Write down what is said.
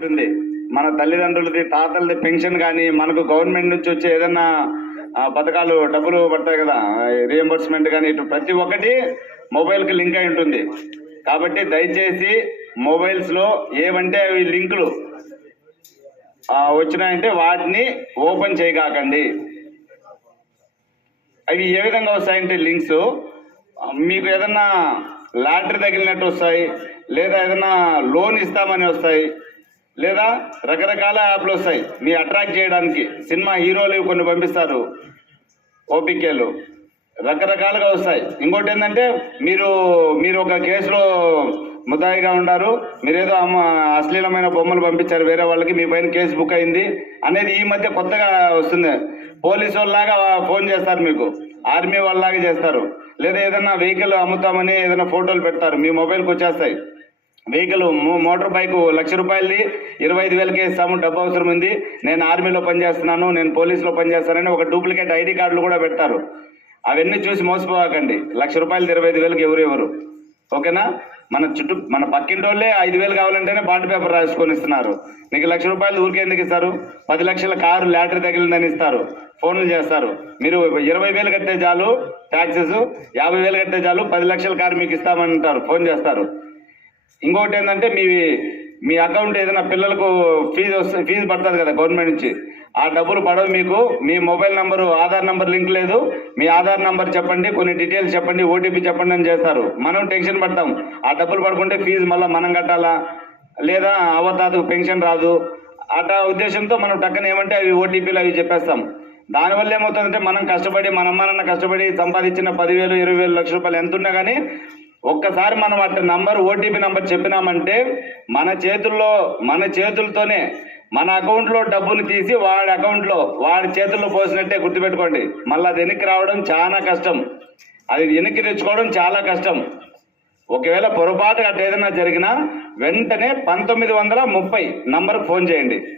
ఉంది మన తల్లిదండ్రులది తాతలది పెన్షన్ కానీ మనకు గవర్నమెంట్ నుంచి వచ్చే ఏదన్నా పథకాలు డబ్బులు పడతాయి కదా రియంబర్స్మెంట్ కానీ ఇటు ప్రతి ఒక్కటి మొబైల్కి లింక్ అయి ఉంటుంది. కాబట్టి దయచేసి మొబైల్స్లో ఏవంటే అవి లింకులు వచ్చినాయంటే వాటిని ఓపెన్ చేయకాకండి అవి ఏ విధంగా వస్తాయంటే లింక్స్ మీకు ఏదన్నా లాటరీ తగిలినట్టు వస్తాయి లేదా ఏదన్నా లోన్ ఇస్తామని వస్తాయి లేదా రకరకాల యాప్లు వస్తాయి. మీ అట్రాక్ట్ చేయడానికి సినిమా హీరోలు కొన్ని పంపిస్తారు. ఓపికేలు రకరకాలుగా వస్తాయి. ఇంకోటి ఏంటంటే మీరు మీరు ఒక కేసులో ముద్దాయిగా ఉన్నారు మీరేదో అమ్మ అశ్లీలమైన బొమ్మలు పంపించారు వేరే వాళ్ళకి మీ పైన కేసు బుక్ అయింది అనేది ఈ మధ్య కొత్తగా వస్తుంది. పోలీసు వాళ్ళలాగా ఫోన్ చేస్తారు మీకు. ఆర్మీ వాళ్ళలాగా చేస్తారు. లేదా ఏదైనా వెహికల్ అమ్ముతామని ఏదైనా ఫోటోలు పెడతారు. మీ మొబైల్కి వచ్చేస్తాయి. వెహికల్ మోటార్ బైక్ లక్ష రూపాయలది ఇరవై ఐదు వేలకి ఇస్తాము డబ్బు అవసరం ఉంది. నేను ఆర్మీలో పనిచేస్తున్నాను నేను పోలీసులో పనిచేస్తానని ఒక డూప్లికేట్ ఐడి కార్డులు కూడా పెడతారు. అవన్నీ చూసి మోసపోకండి. లక్ష రూపాయలు ఇరవై ఐదు వేలకి ఎవరు ఎవరు? ఓకేనా? మన చుట్టూ మన పక్కింటి వాళ్ళే ఐదు వేలు కావాలంటేనే బాండ్ పేపర్ రాసుకొని ఇస్తున్నారు. నీకు లక్ష రూపాయలు ఊరికే ఎందుకు ఇస్తారు? పది లక్షల కారు లాటరీ తగిలిందని ఇస్తారు. ఫోన్లు చేస్తారు. మీరు ఇరవై వేలు కట్టే చాలు ట్యాక్సెస్ యాభై వేలు కట్టే చాలు పది లక్షల కారు మీకు ఇస్తామంటారు. ఫోన్ చేస్తారు. ఇంకొకటి ఏంటంటే మీ మీ అకౌంట్ ఏదైనా పిల్లలకు ఫీజు వస్తే ఫీజు పడుతుంది కదా గవర్నమెంట్ నుంచి. ఆ డబ్బులు పడవు మీకు. మీ mobile number Aadhaar number link లేదు. మీ ఆధార్ నంబర్ చెప్పండి కొన్ని డీటెయిల్స్ చెప్పండి ఓటీపీ చెప్పండి అని చేస్తారు. మనం టెన్షన్ పడతాం. ఆ డబ్బులు పడుకుంటే ఫీజు మళ్ళీ మనం కట్టాలా? లేదా అవతాతకు పెన్షన్ రాదు. అట్లా ఉద్దేశంతో మనం టక్కన ఏమంటే అవి ఓటీపీలు అవి చెప్పేస్తాం. దానివల్ల ఏమవుతుందంటే మనం కష్టపడి మన అమ్మ నాన్న కష్టపడి సంపాదించిన పదివేలు ఇరవై వేలు లక్ష రూపాయలు ఎంత ఉన్నా కానీ ఒక్కసారి మనం అట్లా నంబర్ ఓటీపీ నంబర్ చెప్పినామంటే మన చేతుల్లో మన చేతులతోనే మన అకౌంట్లో డబ్బును తీసి వాడి అకౌంట్లో వాడి చేతుల్లో పోసినట్టే గుర్తుపెట్టుకోండి. మళ్ళీ అది వెనక్కి రావడం చాలా కష్టం. అది వెనక్కి తెచ్చుకోవడం చాలా కష్టం. ఒకవేళ పొరపాటు అట్లా ఏదైనా జరిగినా వెంటనే పంతొమ్మిది వందల ముప్పై నంబర్కి ఫోన్ చేయండి.